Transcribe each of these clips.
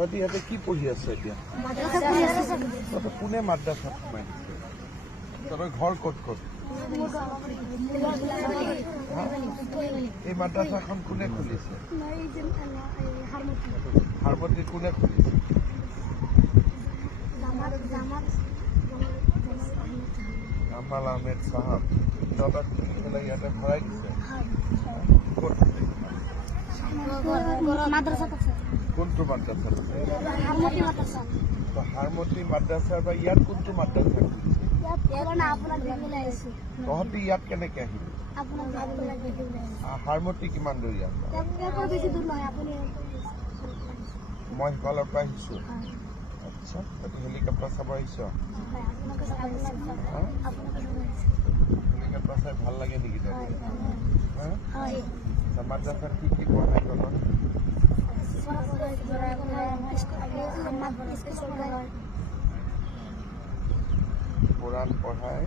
তহঁতি ইয়াতে কি পঢ়ি আছ এতিয়া? তহঁতে কোনে মাদ্ৰাছাত সোমাই দিছে? তহঁতৰ ঘৰ ক'ত ক'ত? এই মাদ্ৰাছাখন কোনে খুলিছে? হাৰমতি কোনে খুলিছে? জামাল আহমেদ চাহাব। তহঁতক কিনি পেলাই ইয়াতে ভৰাই দিছে? ক'ত আছে? কোনটো মাদ্ৰাছাত আছে? হাৰমতি মাদ্ৰাছাৰ পৰা ইয়াত কোনটো মাদ্ৰাছা? তহঁতি ইয়াত কেনেকে আহিলি? হাৰমতি কিমান দূৰ ইয়াত? মই সিফালৰ পৰা আহিছো। আচ্ছা, তহঁতি হেলিকপ্টাৰ চাব আহিছ? হেলিকপ্টাৰ চাই ভাল লাগে নেকি তহঁতি? মাদ্ৰাছাত কি কি পঢ়াই তহঁতক? কোৰআন পড়ায়,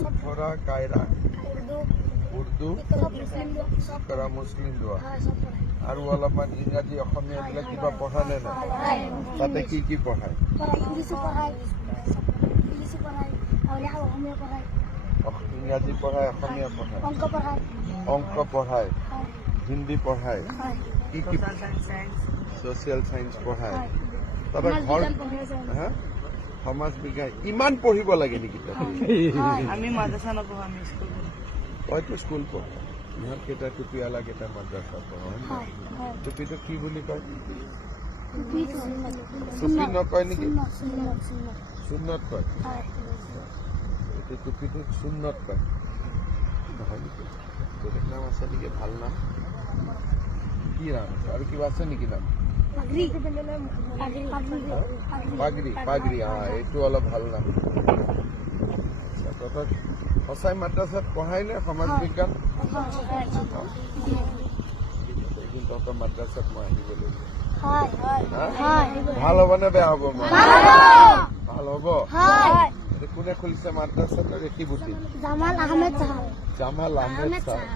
সফৰা কায়দা উৰ্দু কৰা মুসলিম দোয়া আৰু অলপমান ইংৰাজী অসমীয়া এইবিলাক কিবা পঢ়া নে নাই? তাতে কি কি পঢ়ায়? ইংৰাজী পঢ়ায়, অসমীয়া পঢ়ায়, অংক পঢ়ায়, হিন্দী পঢ়ায়, কি কি সোশিয়াল সায়েন্স পঢ়ায়? তহঁতৰ ঘৰ সমাজ বিজ্ঞান ইমান পঢ়িব লাগে নেকি? আমি মাদ্ৰাছা নপঢ়ো, আমি স্কুল পঢ়ো। তইতো স্কুল পঢ়, ইহঁত কেইটা টুপিৱালা কেইটা মাদ্ৰাছা পঢ়। টুপিটো কি বুলি কয়? চুফি নকয় নেকি? সুন্নত কয়। এইটো টুপিটো সুন্নত কয় নহয় নেকি? বেলেগ নাম আছে নেকি? ভাল নাম কি নাম আছে? আৰু কিবা আছে নেকি নাম? পাগৰি। পাগৰি, এইটো অলপ ভাল নাম। আচ্ছা, তহঁতক সঁচাই মাদ্ৰাছাত পঢ়াই নে সমাজ বিজ্ঞান? এদিন তহঁতৰ মাদ্ৰাছাত মই আহিব লাগিব। ভাল হ'ব নে বেয়া হ'ব? ভাল হ'ব। কোনে খুলিছে মাদ্ৰাছাটো? ৰেখিবুটি জামাল আহমেদ চাহাব।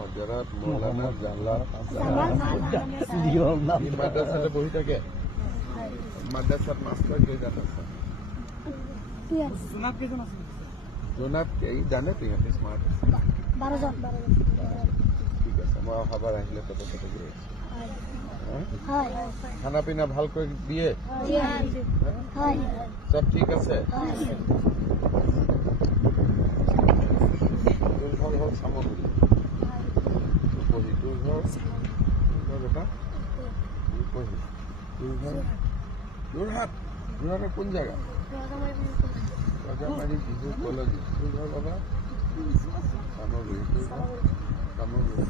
হজরত মৌলানা জালাল মাদ্রাসাতে বহি থাকে। মাদ্রাসাত মাস্টার কেইজন আছে? জোনাব এই জানে তো ইহঁতে স্মার্ট 12 জন। ঠিক আছে, মই অহাবাৰ আহিলে তহঁতৰ তাতে গৈ আছো। খানা পিনা ভালকৈ দিয়ে? সব ঠিক আছে? তোৰ ঘৰ হ'ল চামগুৰি। তোৰ ঘৰ বেটা যোৰহাট। যোৰহাটৰ কোন জেগা? ৰজামাৰী বিহু কলনী। তোৰ ঘৰ বাবা চামগুৰি। তোৰ ঘৰ চামগুৰি।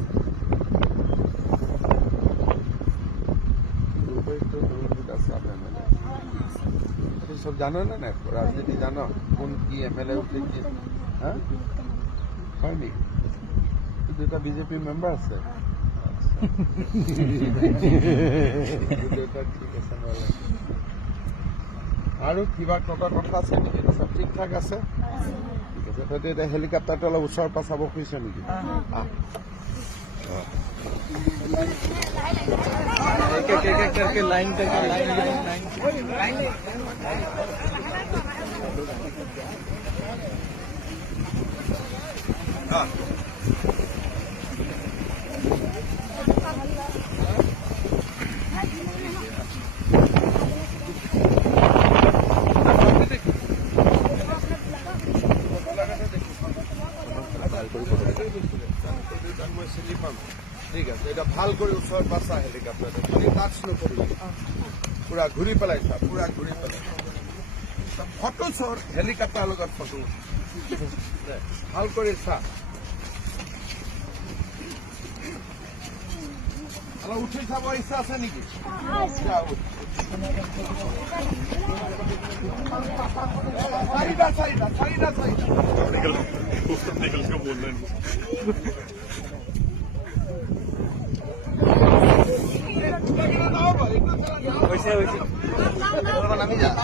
সব জানো না না? রাজনীতি জানো? কোন কি এমএলএ উঠে কি? হ্যাঁ, হয় নেকি? দুটা বিজেপি মেম্বার আছে। ঠিক আছে, আৰু কিবা তহঁতৰ কথা আছে নেকি? চব ঠিক ঠাক আছে? ঠিক আছে, তহঁতে এতিয়া হেলিকপ্টাৰটো অলপ ওচৰৰ পৰা চাব খুজিছ নেকি? লাইন ঠিক আছে, এটা ভাল কৰে ওচৰ পাছা হেলিকপ্টাৰটো খালি টাচ নকৰিবি। পুৰা ঘূৰি পেলাই চা, পুৰা ঘূৰি পেলাই ফটো চৰ। হেলিকপ্টাৰ লগত ফটো ভাল কৰি চা। অলপ উঠি চাব ইচ্ছা আছে নেকি?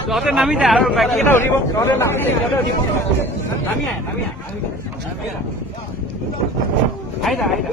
তহঁতে নামি যা আৰু বাকীকেইটা উঠিব। তহঁতে নামি যা, নামি আহ। আহিদা আহিদা